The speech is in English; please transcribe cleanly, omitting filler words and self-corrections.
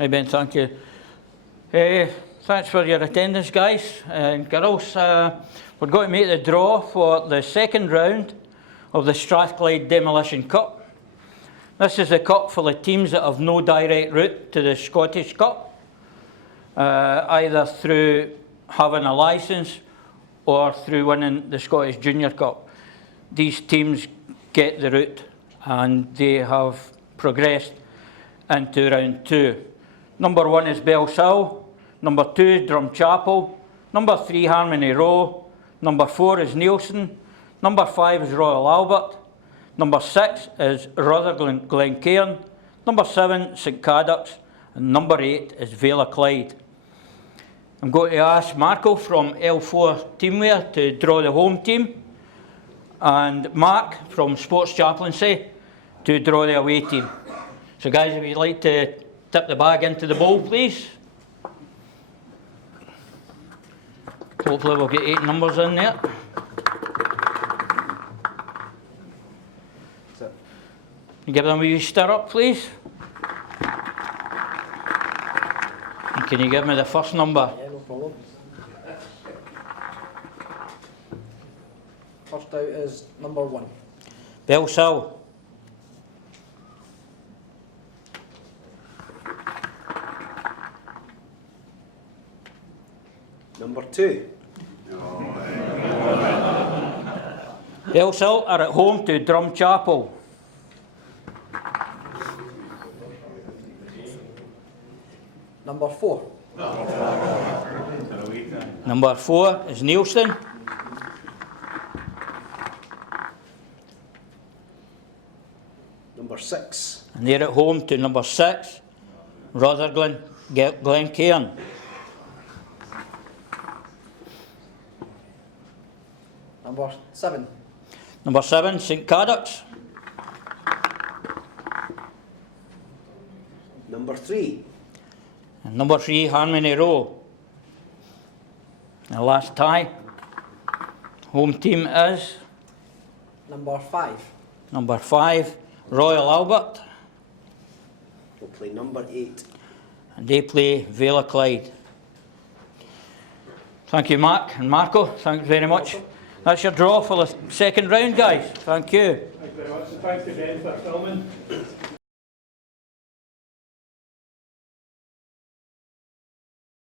Hey Ben, thank you. Thanks for your attendance, guys and girls. We're going to make the draw for the second round of the Strathclyde Demolition Cup. This is the cup for the teams that have no direct route to the Scottish Cup, either through having a licence or through winning the Scottish Junior Cup. These teams get the route and they have progressed into round 2. Number 1 is Bellshill, number 2 is Drumchapel, number 3 Harmony Row, number 4 is NEILSTON, number 5 is Royal Albert, number 6 is RUTHERGLEN GLENCAIRN, number 7 St CADOC'S, and number 8 is VALE CLYDE. I'm going to ask Marco from L4 Teamwear to draw the home team, and Mark from Sports Chaplaincy to draw the away team. So guys, if you'd like to tip the bag into the bowl, please. Hopefully we'll get 8 numbers in there. You give them a wee stir up, please. And can you give me the first number? Yeah, no problem. First out is number 1. Bellshill. Number 2. Bellshill are at home to Drumchapel. Number 4. Number 4 is NEILSTON. Number 6. And they're at home to number 6, Rutherglen Glencairn. Number 7. Number 7, St CADOC'S. Number 3. And number 3, Harmony Row. The last tie. Home team is Number 5. number 5, Royal Albert. We'll play number 8. And they play VALE CLYDE. Thank you, Mark and Marco. Thanks very much. That's your draw for the second round, guys. Thank you. Thank you very much. And thanks to Ben for filming.